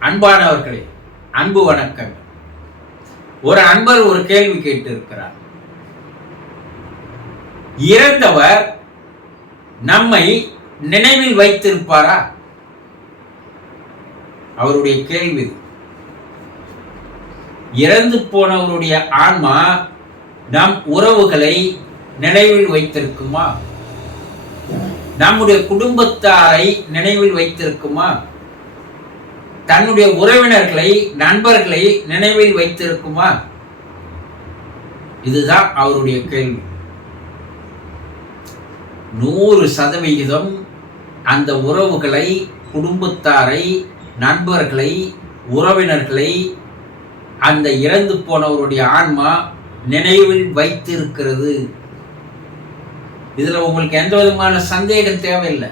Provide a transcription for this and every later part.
அன்பானவர்களே அன்பு வணக்கம் ஒரு அன்பர் ஒரு கேள்வி கேட்டு இருக்கிறார் இறந்தவர் நம்மை நினைவில் வைத்திருப்பாரா? அவருடைய கேள்வி. இறந்து போனவருடைய ஆன்மா நம் உறவுகளை நினைவில் வைத்திருக்குமா? நம்முடைய குடும்பத்தாரை நினைவில் வைத்திருக்குமா? தன்னுடைய உறவினர்களை நண்பர்களை நினைவில் வைத்திருக்குமா? இதுதான் அவருடைய கேள்வி. நூறு சதவிகிதம் அந்த உறவுகளை குடும்பத்தாரை நண்பர்களை உறவினர்களை அந்த இறந்து போனவருடைய ஆன்மா நினைவில் வைத்திருக்கிறது. இதில் உங்களுக்கு எந்த விதமான சந்தேகம் தேவையில்லை.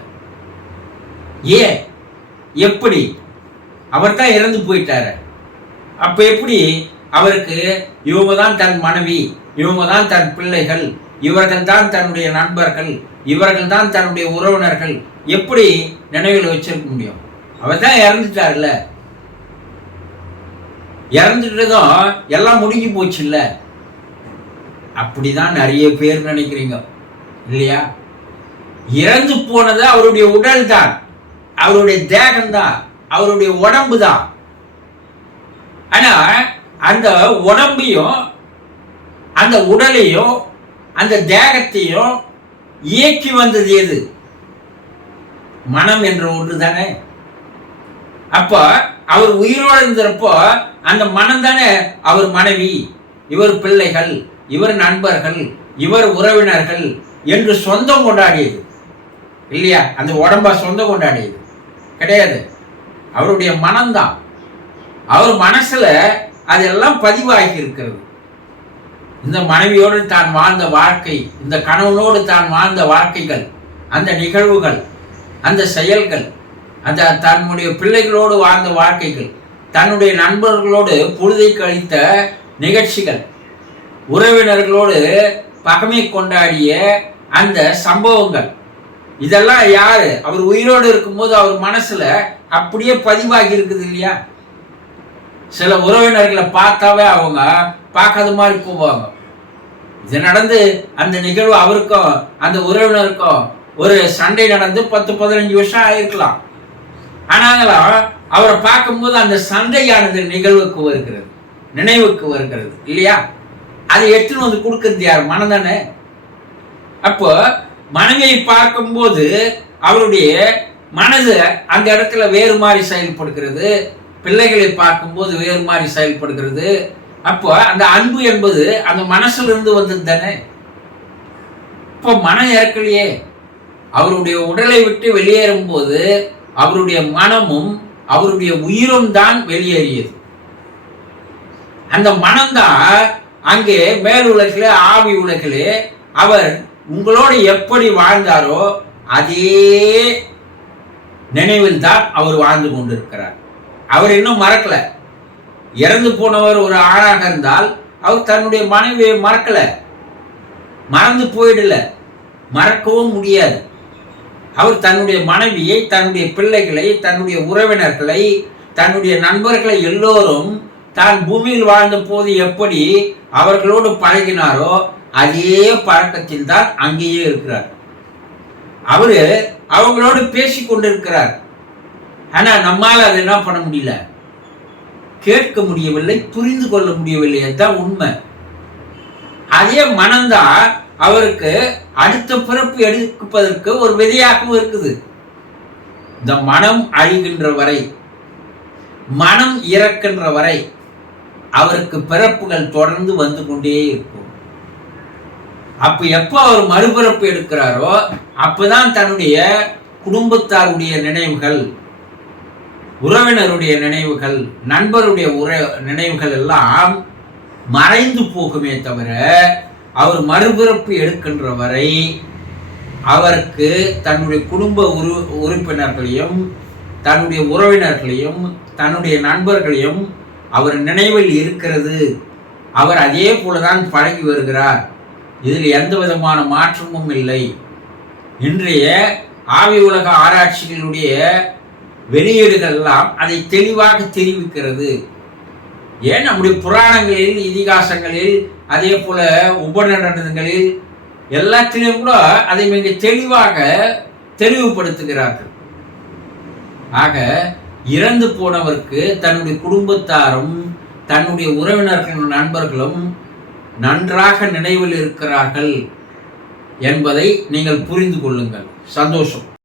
ஏன்? எப்படி? அவர் தான் இறந்து போயிட்டாரு. அப்போ எப்படி? அவருக்கு இவங்க தான் தன் மனைவி இவங்க தான் தன் பிள்ளைகள் இவர்கள் தான் தன்னுடைய நண்பர்கள் இவர்கள் தான் தன்னுடைய உறவினர்கள். எப்படி நினைவில் வச்சிருக்க முடியும்? அவர் தான் இறந்துட்டார்ல. இறந்துட்டதும் எல்லாம் முடிஞ்சு போச்சு இல்லை அப்படிதான் நிறைய பேர் நினைக்கிறீங்க இல்லையா? இறந்து போனது அவருடைய உடல் தான் அவருடைய தேகம்தான். அவருடைய உடம்பு தான் ஆனா அந்த உடம்பையும் அந்த உடலையும் அந்த தேகத்தையும் இயக்கி வந்தது எது? மனம் என்ற ஒன்று தானே அப்ப அவர் உயிரோடு இருந்தப்போ அந்த மனம் தானே அவர் மனைவி இவர் பிள்ளைகள் இவர் நண்பர்கள் இவர் உறவினர்கள் என்று சொந்தம் கொண்டாடியது. இல்லையா? அந்த உடம்ப சொந்தம் கொண்டாடியது. கிடையாது. அவருடைய மனம்தான். அவர் மனசில் அதெல்லாம் பதிவாகி இருக்கிறது இந்த மனைவியோடு தான் வாழ்ந்த வாழ்க்கை இந்த கணவனோடு தான் வாழ்ந்த வாழ்க்கைகள் அந்த நிகழ்வுகள் அந்த செயல்கள் அந்த தன்னுடைய பிள்ளைகளோடு வாழ்ந்த வாழ்க்கைகள் தன்னுடைய நண்பர்களோடு பொழுதை கழித்த நிகழ்ச்சிகள் உறவினர்களோடு பகமை கொண்டாடிய அந்த சம்பவங்கள். இதெல்லாம் யார்? அவர் உயிரோடு இருக்கும்போது அவர் மனசில் அப்படியே பதிவாகி இருக்குது இல்லையா? சில உறவினர்களை பார்த்தாவே அவங்க பார்க்காத மாதிரி போவாங்க இது நடந்து அந்த நிகழ்வு அவருக்கும் அந்த உறவினருக்கும் ஒரு சண்டை நடந்து பத்து பதினஞ்சு வருஷம் ஆயிருக்கலாம். ஆனாலும் அவரை பார்க்கும்போது அந்த சண்டையானது நிகழ்வுக்கு வருகிறது நினைவுக்கு வருகிறது இல்லையா? அதை எடுத்துன்னு வந்து கொடுக்கறது யார்? மனதானே அப்போ மனைவியை பார்க்கும்போது அவருடைய மனது அந்த இடத்துல வேறு மாதிரி செயல்படுகிறது. பிள்ளைகளை பார்க்கும்போது வேறு மாதிரி செயல்படுகிறது. அப்போ அந்த அன்பு என்பது அந்த மனசுல இருந்து வந்தது தானே? இப்போ மனம் இறக்கலையே. அவருடைய உடலை விட்டு வெளியேறும் போது அவருடைய மனமும் அவருடைய உயிரும் தான் வெளியேறியது. அந்த மனம்தான் அங்கே மேல் உலகிலே ஆவி உலகிலே அவர் உங்களோடு எப்படி வாழ்ந்தாரோ அதே நினைவில் தான் அவர் வாழ்ந்து கொண்டிருக்கிறார். அவர் இன்னும் மறக்கல. இறந்து போனவர் ஒரு ஆணாக இருந்தால் அவர் தன்னுடைய மனைவியை மறக்கல. மறந்து போயிடல. மறக்கவும் முடியாது. அவர் தன்னுடைய மனைவியை தன்னுடைய பிள்ளைகளை தன்னுடைய உறவினர்களை தன்னுடைய நண்பர்களை எல்லோரும் தான் பூமியில் வாழ்ந்த போது எப்படி அவர்களோடு பழகினாரோ அதே பழக்கத்தில் தான் அங்கேயே இருக்கிறார். அவரு அவங்களோடு பேசி கொண்டிருக்கிறார் ஆனா நம்மால் அதை என்ன பண்ண முடியல? கேட்க முடியவில்லை புரிந்து கொள்ள முடியவில்லை அதுதான் உண்மை. அதே மனம்தான் அவருக்கு அடுத்த பிறப்பு எடுப்பதற்கு ஒரு விதையாகவும் இருக்குது. இந்த மனம் அழிகின்ற வரை மனம் இறக்கின்ற வரை அவருக்கு பிறப்புகள் தொடர்ந்து வந்து கொண்டே இருக்கும். அப்ப எப்போ அவர் மறுபிறப்பு எடுக்கிறாரோ அப்பதான் தன்னுடைய குடும்பத்தாருடைய நினைவுகள் உறவினருடைய நினைவுகள் நண்பருடைய உற நினைவுகள் எல்லாம் மறைந்து போகுமே தவிர அவர் மறுபிறப்பு எடுக்கின்ற வரை அவருக்கு தன்னுடைய குடும்ப உரு உறுப்பினர்களையும் தன்னுடைய உறவினர்களையும் தன்னுடைய நண்பர்களையும் அவர் நினைவில் இருக்கிறது. அவர் அதே போலதான் பழகி வருகிறார். இதில் எந்த விதமான மாற்றமும் இல்லை. இன்றைய ஆவி உலக ஆராய்ச்சிகளுடைய வெளியீடுகள் எல்லாம் அதை தெளிவாக தெரிவிக்கிறது. ஏன்? நம்முடைய புராணங்களில் இதிகாசங்களில் அதே போல உபநடனங்களில் எல்லாத்திலையும் கூட அதை மிக தெளிவாக தெளிவுபடுத்துகிறார்கள். ஆக இறந்து போனவருக்கு தன்னுடைய குடும்பத்தாரும் தன்னுடைய உறவினர்களும் நண்பர்களும் நன்றாக நினைவில் இருக்கிறார்கள் என்பதை நீங்கள் புரிந்து கொள்ளுங்கள். சந்தோஷம்.